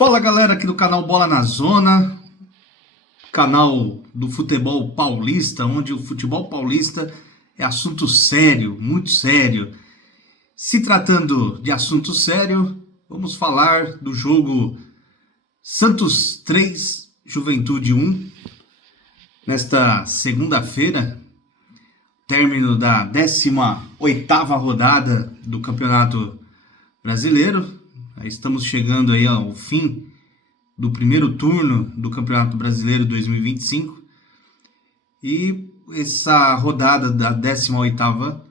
Fala galera aqui do canal Bola na Zona, canal do futebol paulista, onde o futebol paulista é assunto sério, muito sério. Se tratando de assunto sério, vamos falar do jogo Santos 3, Juventude 1, nesta segunda-feira, término da 18ª rodada do Campeonato Brasileiro. Estamos chegando aí ao fim do primeiro turno do Campeonato Brasileiro 2025 e essa rodada da 18ª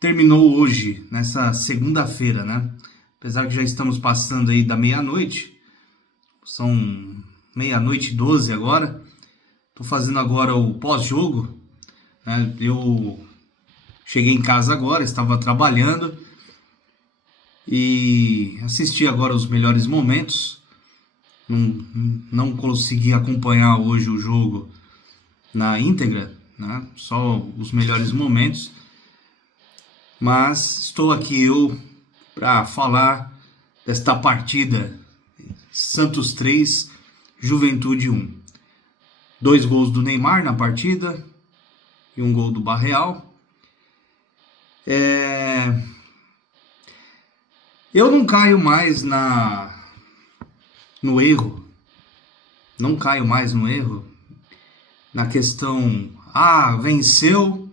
terminou hoje, nessa segunda-feira, né? Apesar que já estamos passando aí da meia-noite, são meia-noite e 12 agora. Estou fazendo agora o pós-jogo, né? Eu cheguei em casa agora, estava trabalhando e assisti agora os melhores momentos. Não consegui acompanhar hoje o jogo na íntegra, né? Só os melhores momentos. Mas estou aqui eu para falar desta partida Santos 3, Juventude 1. 2 gols do Neymar na partida e 1 gol do Barreal. Eu não caio mais no erro. Não caio mais no erro na questão, venceu,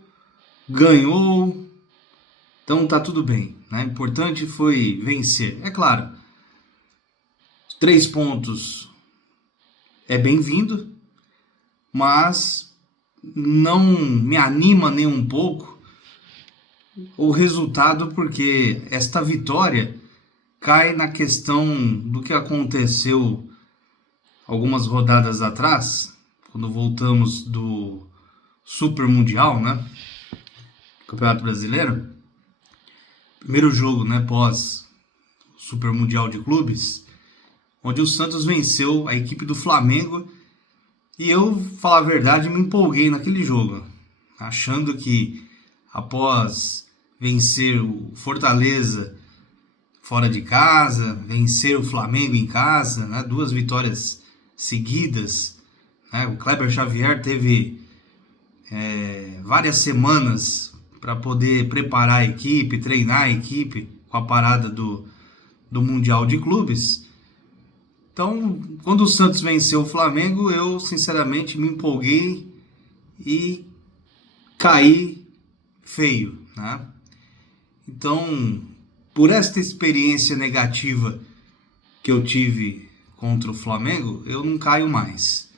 ganhou, então tá tudo bem, né? O importante foi vencer. É claro, 3 pontos é bem-vindo, mas não me anima nem um pouco o resultado, porque esta vitória cai na questão do que aconteceu algumas rodadas atrás, quando voltamos do Super Mundial, né? Campeonato Brasileiro. Primeiro jogo, né, pós Super Mundial de Clubes, onde o Santos venceu a equipe do Flamengo e eu, falar a verdade, me empolguei naquele jogo, achando que após vencer o Fortaleza fora de casa, vencer o Flamengo em casa, né? 2 vitórias seguidas, né? O Kleber Xavier teve várias semanas para poder preparar a equipe, treinar a equipe com a parada do Mundial de Clubes. Então, quando o Santos venceu o Flamengo, eu sinceramente me empolguei e caí feio, né? Então, por esta experiência negativa que eu tive contra o Flamengo, eu não caio mais.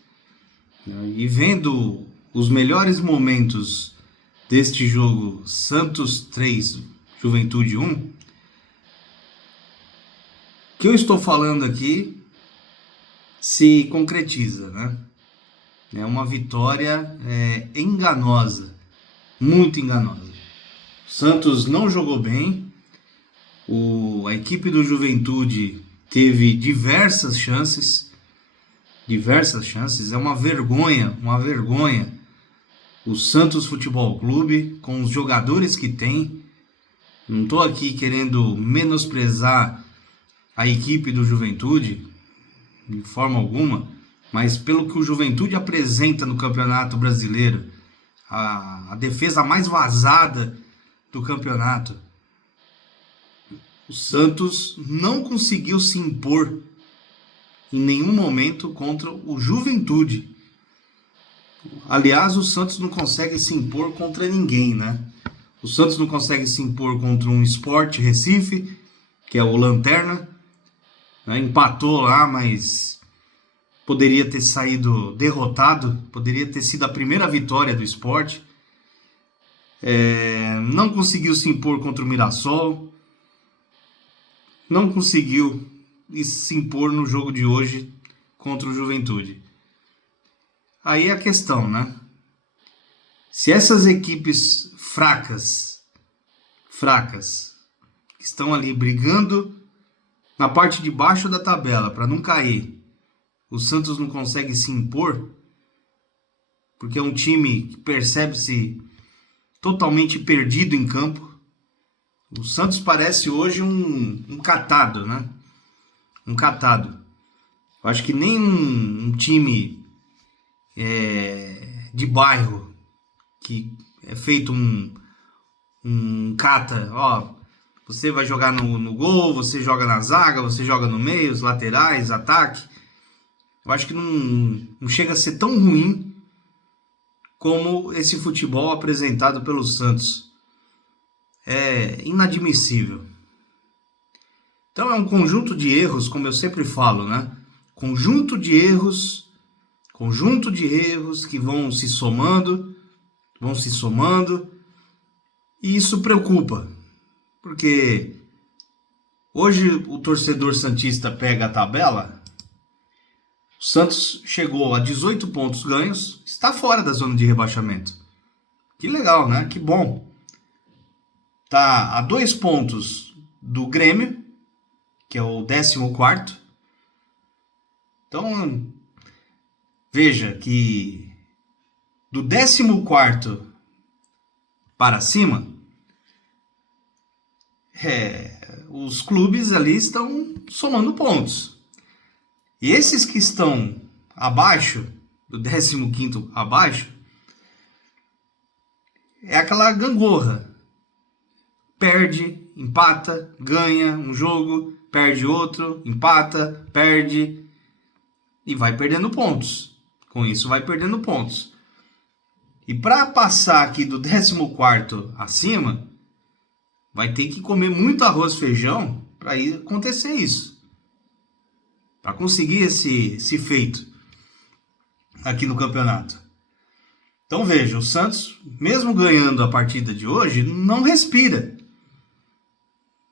E vendo os melhores momentos deste jogo Santos 3, Juventude 1, o que eu estou falando aqui se concretiza, né? É uma vitória enganosa, muito enganosa. O Santos não jogou bem. A equipe do Juventude teve diversas chances, é uma vergonha, o Santos Futebol Clube, com os jogadores que tem. Não estou aqui querendo menosprezar a equipe do Juventude, de forma alguma, mas pelo que o Juventude apresenta no Campeonato Brasileiro, a defesa mais vazada do campeonato, o Santos não conseguiu se impor em nenhum momento contra o Juventude. Aliás, o Santos não consegue se impor contra ninguém, né? O Santos não consegue se impor contra um Sport Recife, que é o Lanterna, né? Empatou lá, mas poderia ter saído derrotado, poderia ter sido a primeira vitória do Sport. Não conseguiu se impor contra o Mirassol. Não conseguiu se impor no jogo de hoje contra o Juventude. Aí é a questão, né? Se essas equipes fracas, que estão ali brigando na parte de baixo da tabela para não cair, o Santos não consegue se impor, porque é um time que percebe-se totalmente perdido em campo. O Santos parece hoje um catado, né? Um catado. Eu acho que nem um time de bairro que é feito um cata, ó, você vai jogar no gol, você joga na zaga, você joga no meio, os laterais, ataque. Eu acho que não chega a ser tão ruim como esse futebol apresentado pelo Santos. É inadmissível. Então é um conjunto de erros, como eu sempre falo, né? Conjunto de erros que vão se somando, e isso preocupa, porque hoje o torcedor santista pega a tabela. O Santos chegou a 18 pontos ganhos, está fora da zona de rebaixamento. Que legal, né? Que bom. Tá a 2 pontos do Grêmio, que é o 14º. Então, veja que do 14º para cima, os clubes ali estão somando pontos. E esses que estão abaixo, do 15º abaixo, é aquela gangorra. Perde, empata, ganha um jogo, perde outro, empata, perde e vai perdendo pontos. Com isso vai perdendo pontos. E para passar aqui do 14º acima, vai ter que comer muito arroz e feijão para acontecer isso. Para conseguir esse feito aqui no campeonato. Então veja, o Santos, mesmo ganhando a partida de hoje, não respira.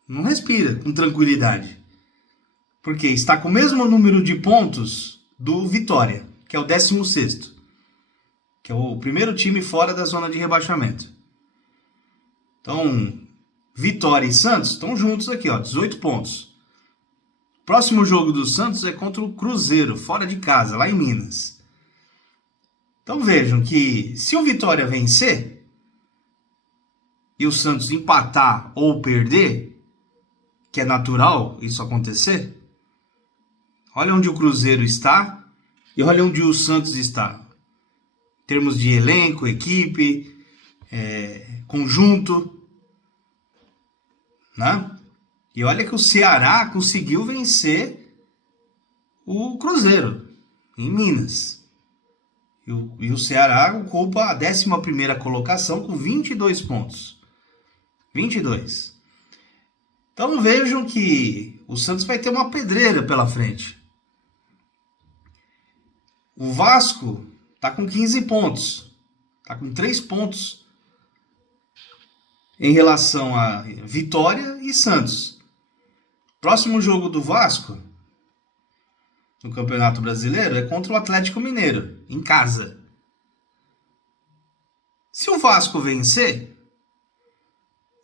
Não respira com tranquilidade. Porque está com o mesmo número de pontos do Vitória, que é o 16º. Que é o primeiro time fora da zona de rebaixamento. Então, Vitória e Santos estão juntos aqui, ó, 18 pontos. Próximo jogo do Santos é contra o Cruzeiro, fora de casa, lá em Minas. Então vejam que se o Vitória vencer e o Santos empatar ou perder, que é natural isso acontecer, olha onde o Cruzeiro está e olha onde o Santos está. Em termos de elenco, equipe, conjunto, né? E olha que o Ceará conseguiu vencer o Cruzeiro em Minas. E o Ceará ocupa a 11ª colocação com 22 pontos. 22. Então vejam que o Santos vai ter uma pedreira pela frente. O Vasco está com 15 pontos. Está com 3 pontos em relação a Vitória e Santos. Próximo jogo do Vasco no Campeonato Brasileiro é contra o Atlético Mineiro, em casa. Se o Vasco vencer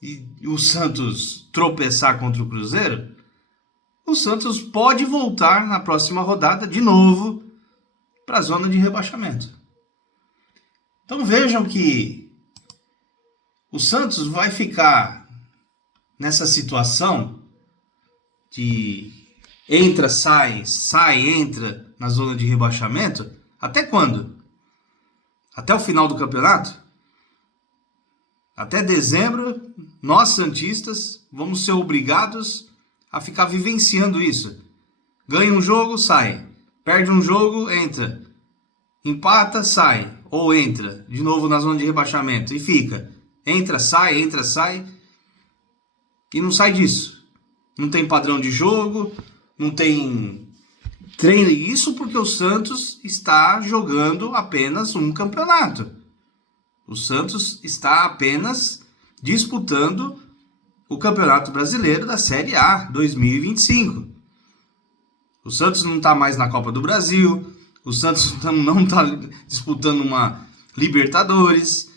e o Santos tropeçar contra o Cruzeiro, o Santos pode voltar na próxima rodada de novo para a zona de rebaixamento. Então vejam que o Santos vai ficar nessa situação de entra, sai, entra na zona de rebaixamento. Até quando? Até o final do campeonato? Até dezembro, nós santistas vamos ser obrigados a ficar vivenciando isso. Ganha um jogo, sai. Perde um jogo, entra. Empata, sai. Ou entra de novo na zona de rebaixamento e fica. Entra, sai. E não sai disso. Não tem padrão de jogo, não tem treino. Isso porque o Santos está jogando apenas um campeonato. O Santos está apenas disputando o Campeonato Brasileiro da Série A 2025. O Santos não está mais na Copa do Brasil. O Santos não está disputando uma Libertadores.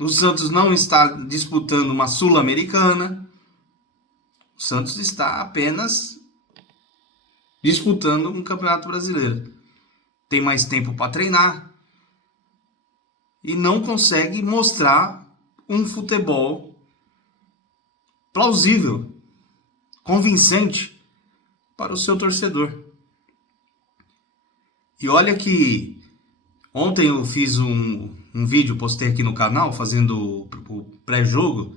O Santos não está disputando uma Sul-Americana. O Santos está apenas disputando um Campeonato Brasileiro. Tem mais tempo para treinar. E não consegue mostrar um futebol plausível, convincente para o seu torcedor. E olha que ontem eu fiz um vídeo, postei aqui no canal, fazendo o pré-jogo.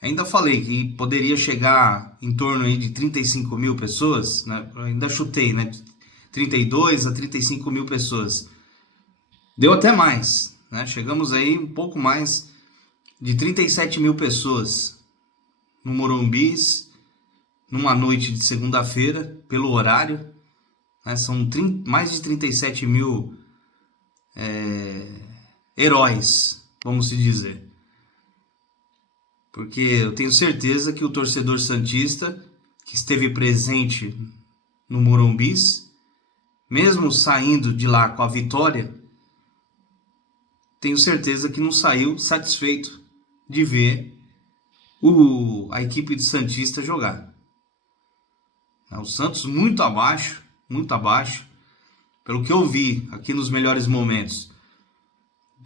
Ainda falei que poderia chegar em torno aí de 35 mil pessoas, né? Eu ainda chutei, né? 32 a 35 mil pessoas. Deu até mais, né? Chegamos aí um pouco mais de 37 mil pessoas no Morumbi, numa noite de segunda-feira, pelo horário. Né? São mais de 37 mil heróis, vamos se dizer. Porque eu tenho certeza que o torcedor santista que esteve presente no Morumbi, mesmo saindo de lá com a vitória, tenho certeza que não saiu satisfeito de ver a equipe de Santista jogar. O Santos muito abaixo, pelo que eu vi aqui nos melhores momentos.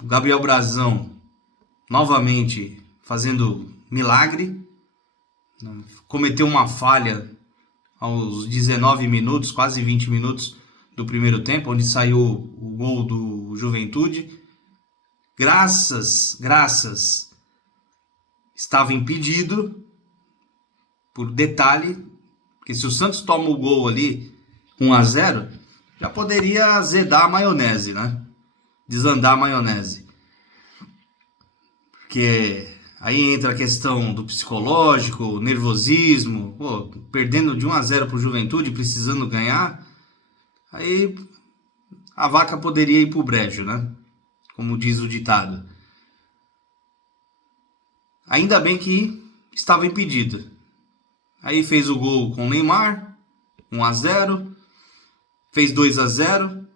O Gabriel Brazão novamente fazendo milagre, cometeu uma falha aos 19 minutos, quase 20 minutos do primeiro tempo, onde saiu o gol do Juventude. Graças, estava impedido por detalhe, porque se o Santos toma o gol ali 1-0, já poderia azedar a maionese, né? Desandar a maionese. Porque aí entra a questão do psicológico, nervosismo, perdendo de 1-0 pro Juventude, precisando ganhar, aí a vaca poderia ir pro brejo, né? Como diz o ditado. Ainda bem que estava impedido. Aí fez o gol com o Neymar, 1-0, fez 2-0,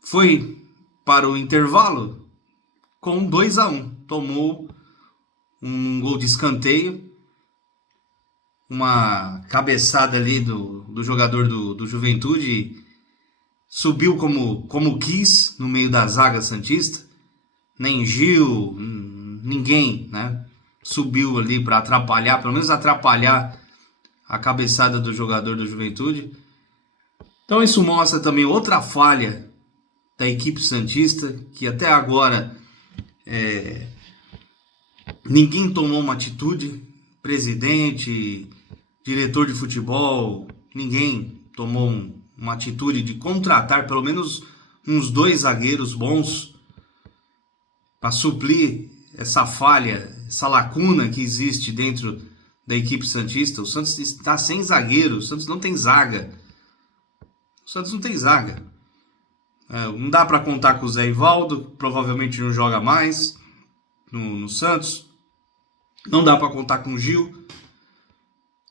foi para o intervalo com 2-1. Tomou um gol de escanteio, uma cabeçada ali do jogador do Juventude, subiu como quis no meio da zaga santista. Nem Gil, ninguém, né? Subiu ali para atrapalhar, pelo menos atrapalhar a cabeçada do jogador do Juventude. Então isso mostra também outra falha da equipe santista, que até agora ninguém tomou uma atitude. Presidente, diretor de futebol, ninguém tomou uma atitude de contratar pelo menos uns 2 zagueiros bons para suprir essa falha, essa lacuna que existe dentro da equipe santista. O Santos está sem zagueiro, o Santos não tem zaga. Não dá para contar com o Zé Ivaldo, que provavelmente não joga mais no Santos. Não dá para contar com o Gil.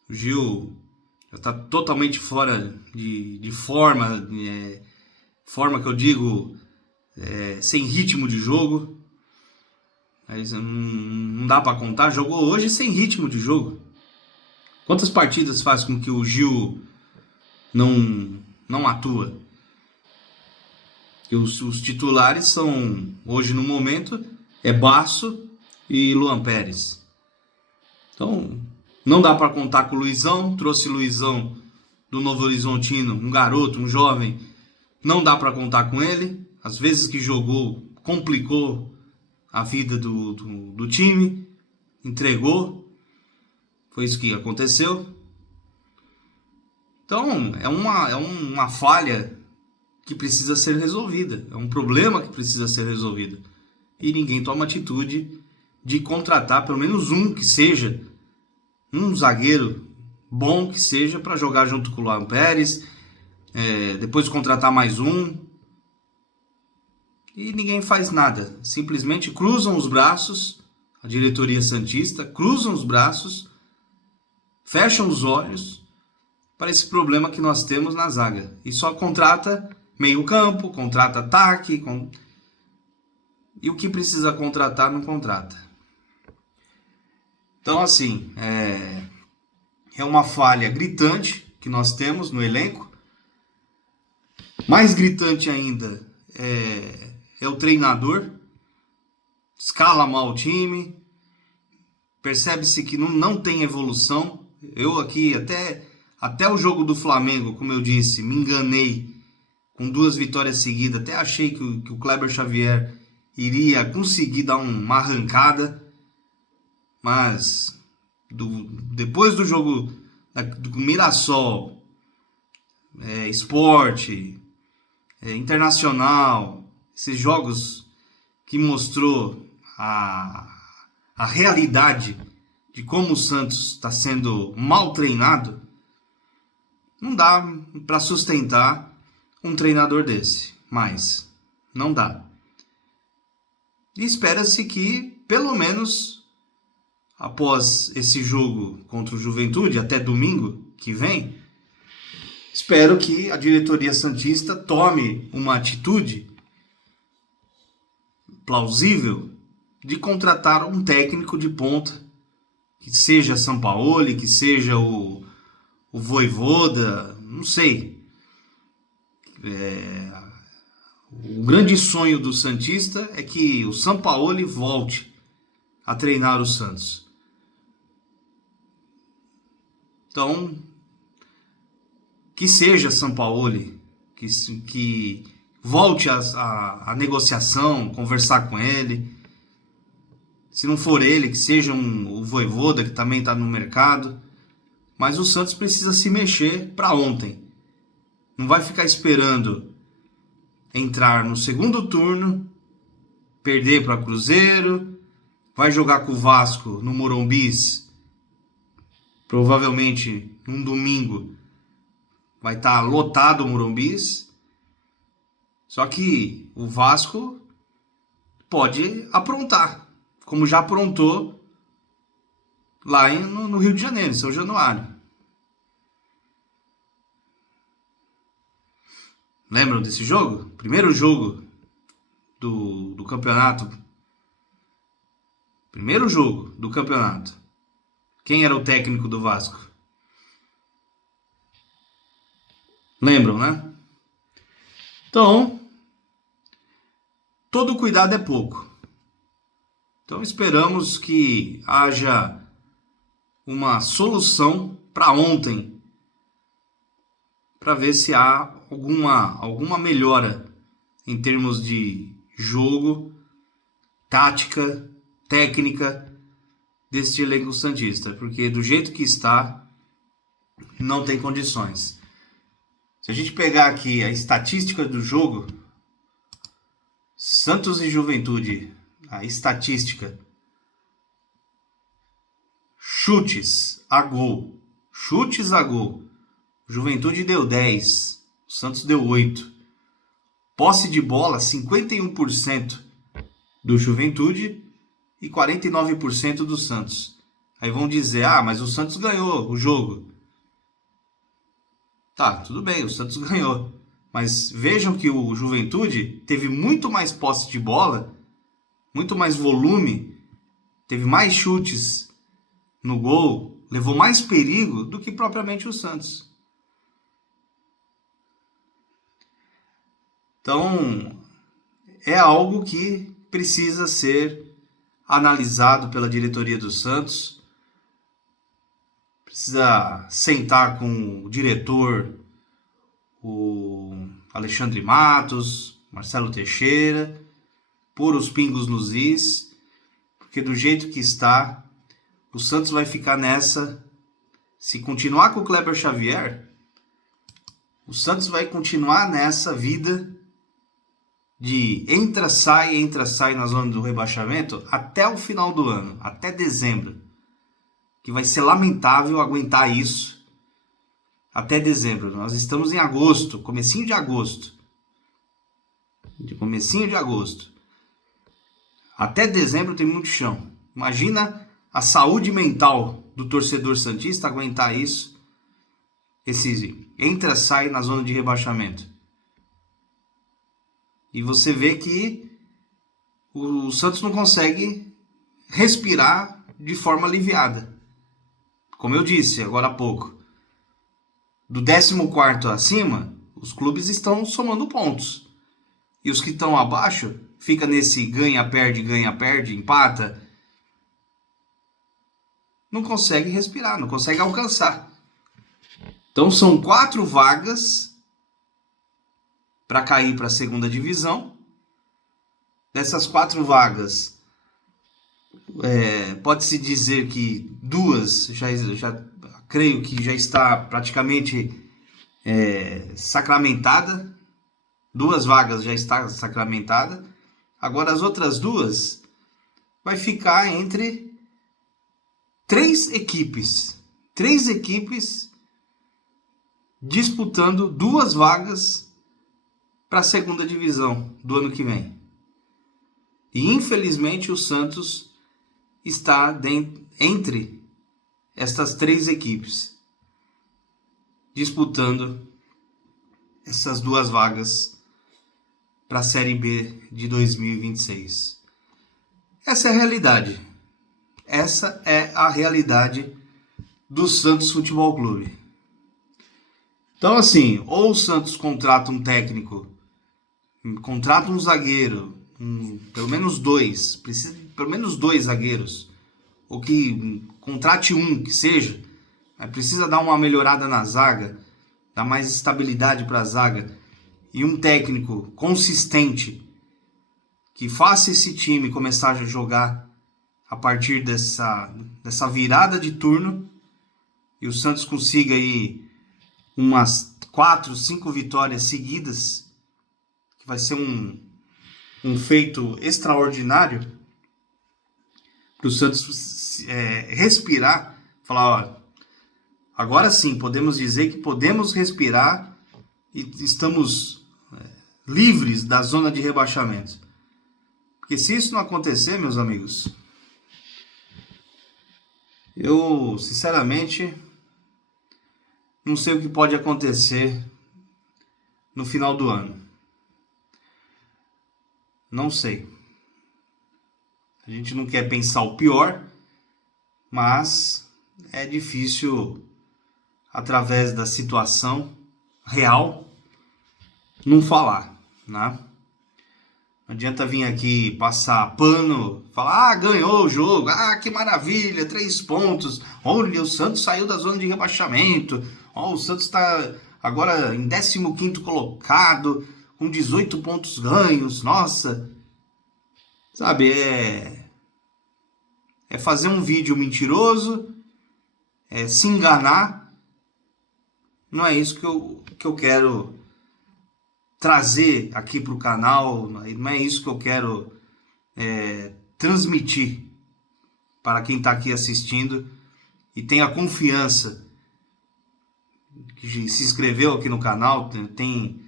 O Gil já está totalmente fora de forma, forma que eu digo, sem ritmo de jogo. Mas não dá para contar. Jogou hoje sem ritmo de jogo. Quantas partidas faz com que o Gil não atua? E os titulares são, hoje no momento, Basso e Luan Pérez. Então, não dá para contar com o Luizão. Trouxe Luizão do Novo Horizontino, um garoto, um jovem. Não dá para contar com ele. Às vezes que jogou, complicou a vida do time, entregou. Foi isso que aconteceu. Então, é uma falha que precisa ser resolvida. É um problema que precisa ser resolvido. E ninguém toma atitude de contratar pelo menos que seja um zagueiro bom que seja para jogar junto com o Luan Pérez. Depois contratar mais um. E ninguém faz nada. Simplesmente cruzam os braços, a diretoria santista, cruzam os braços, fecham os olhos para esse problema que nós temos na zaga. E só contrata meio campo, contrata ataque, e o que precisa contratar, não contrata. Então, assim, é uma falha gritante que nós temos no elenco. Mais gritante ainda é o treinador. Escala mal o time. Percebe-se que não tem evolução. Eu aqui, até o jogo do Flamengo, como eu disse, me enganei com 2 vitórias seguidas. Até achei que o Kleber Xavier iria conseguir dar uma arrancada, mas depois do jogo do Mirassol, Sport, Internacional, esses jogos que mostrou a realidade de como o Santos está sendo mal treinado, não dá para sustentar um treinador desse, mas não dá. E espera-se que, pelo menos, após esse jogo contra o Juventude, até domingo que vem, espero que a diretoria santista tome uma atitude plausível de contratar um técnico de ponta, que seja Sampaoli, que seja o Vojvoda, não sei. O grande sonho do santista é que o Sampaoli volte a treinar o Santos. Então, que seja Sampaoli, que volte a negociação, conversar com ele. Se não for ele, que seja o Vojvoda, que também está no mercado. Mas o Santos precisa se mexer para ontem. Não vai ficar esperando entrar no segundo turno, perder para Cruzeiro, vai jogar com o Vasco no Morumbis, provavelmente num domingo vai estar lotado o Morumbis. Só que o Vasco pode aprontar, como já aprontou lá no Rio de Janeiro, em São Januário. Lembram desse jogo? Primeiro jogo do campeonato. Primeiro jogo do campeonato. Quem era o técnico do Vasco? Lembram, né? Então, todo cuidado é pouco. Então esperamos que haja uma solução para ontem, para ver se há alguma melhora em termos de jogo, tática, técnica deste elenco santista, porque do jeito que está, não tem condições. Se a gente pegar aqui a estatística do jogo, Santos e Juventude, a estatística: chutes a gol, Juventude deu 10, o Santos deu 8. Posse de bola, 51% do Juventude e 49% do Santos. Aí vão dizer, mas o Santos ganhou o jogo. Tá, tudo bem, o Santos ganhou. Mas vejam que o Juventude teve muito mais posse de bola, muito mais volume, teve mais chutes no gol, levou mais perigo do que propriamente o Santos. Então, é algo que precisa ser analisado pela diretoria do Santos. Precisa sentar com o diretor, o Alexandre Matos, Marcelo Teixeira, pôr os pingos nos is, porque do jeito que está, o Santos vai ficar nessa. Se continuar com o Kleber Xavier, o Santos vai continuar nessa vida de entra-sai na zona do rebaixamento até o final do ano, até dezembro. Que vai ser lamentável aguentar isso até dezembro. Nós estamos em agosto, comecinho de agosto. Até dezembro tem muito chão. Imagina a saúde mental do torcedor santista aguentar isso. Esse entra-sai na zona de rebaixamento. E você vê que o Santos não consegue respirar de forma aliviada. Como eu disse agora há pouco, do 14º acima, os clubes estão somando pontos. E os que estão abaixo, fica nesse ganha-perde, empata. Não consegue respirar, não consegue alcançar. Então são 4 vagas para cair para a segunda divisão. Dessas 4 vagas, pode-se dizer que 2 já creio que já está praticamente sacramentada. 2 vagas já está sacramentada. Agora as outras 2 vai ficar entre 3 equipes. 3 equipes disputando 2 vagas para a segunda divisão do ano que vem. E infelizmente o Santos está entre estas 3 equipes, disputando essas 2 vagas para a Série B de 2026. Essa é a realidade. Essa é a realidade do Santos Futebol Clube. Então, assim, ou o Santos contrata um técnico, contrata um zagueiro, pelo menos 2, precisa pelo menos 2 zagueiros, ou que contrate um, que seja, precisa dar uma melhorada na zaga, dar mais estabilidade para a zaga, e um técnico consistente que faça esse time começar a jogar a partir dessa virada de turno, e o Santos consiga aí umas 4, 5 vitórias seguidas, que vai ser um feito extraordinário para o Santos respirar, falar, ó, agora sim, podemos dizer que podemos respirar e estamos livres da zona de rebaixamento. Porque se isso não acontecer, meus amigos, eu, sinceramente, não sei o que pode acontecer no final do ano. Não sei. A gente não quer pensar o pior, mas é difícil, através da situação real, não falar, né? Não adianta vir aqui passar pano, falar, ganhou o jogo, que maravilha, 3 pontos, olha, o Santos saiu da zona de rebaixamento, o Santos está agora em 15º colocado, com 18 pontos ganhos, nossa, sabe, é fazer um vídeo mentiroso, se enganar, não é isso que eu quero trazer aqui para o canal, não é isso que eu quero transmitir para quem está aqui assistindo e tem a confiança que se inscreveu aqui no canal, tem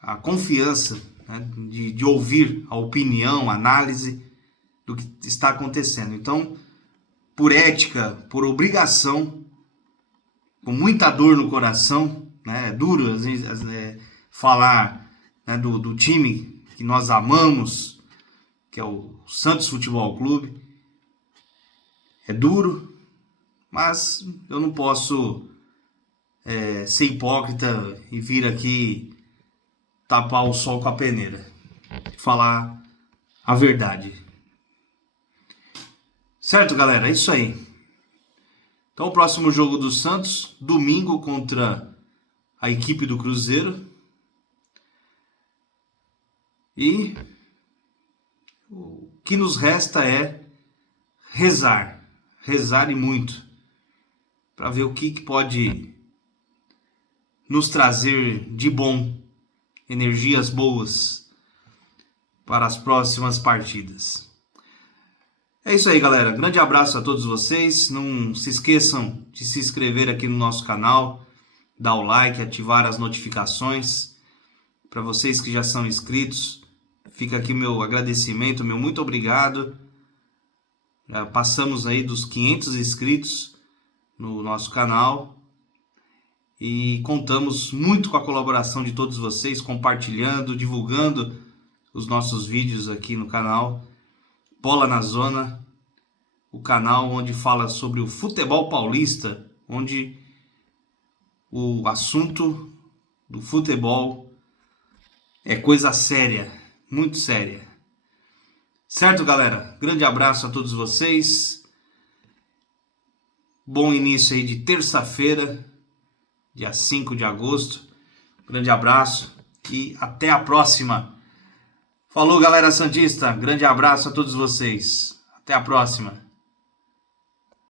a confiança, né, de ouvir a opinião, a análise do que está acontecendo. Então, por ética, por obrigação, com muita dor no coração, né, é duro às vezes falar, né, do time que nós amamos, que é o Santos Futebol Clube. É duro, mas eu não posso ser hipócrita e vir aqui tapar o sol com a peneira, falar a verdade. Certo, galera? É isso aí. Então, o próximo jogo do Santos, domingo, contra a equipe do Cruzeiro. E o que nos resta é rezar e muito, para ver o que pode nos trazer de bom, energias boas para as próximas partidas. É isso aí, galera. Grande abraço a todos vocês. Não se esqueçam de se inscrever aqui no nosso canal, dar o like, ativar as notificações. Para vocês que já são inscritos, fica aqui meu agradecimento, meu muito obrigado. Já passamos aí dos 500 inscritos no nosso canal e contamos muito com a colaboração de todos vocês, compartilhando, divulgando os nossos vídeos aqui no canal Bola na Zona, o canal onde fala sobre o futebol paulista, onde o assunto do futebol é coisa séria, muito séria. Certo, galera? Grande abraço a todos vocês. Bom início aí de terça-feira, dia 5 de agosto. Grande abraço e até a próxima. Falou, galera santista. Grande abraço a todos vocês. Até a próxima.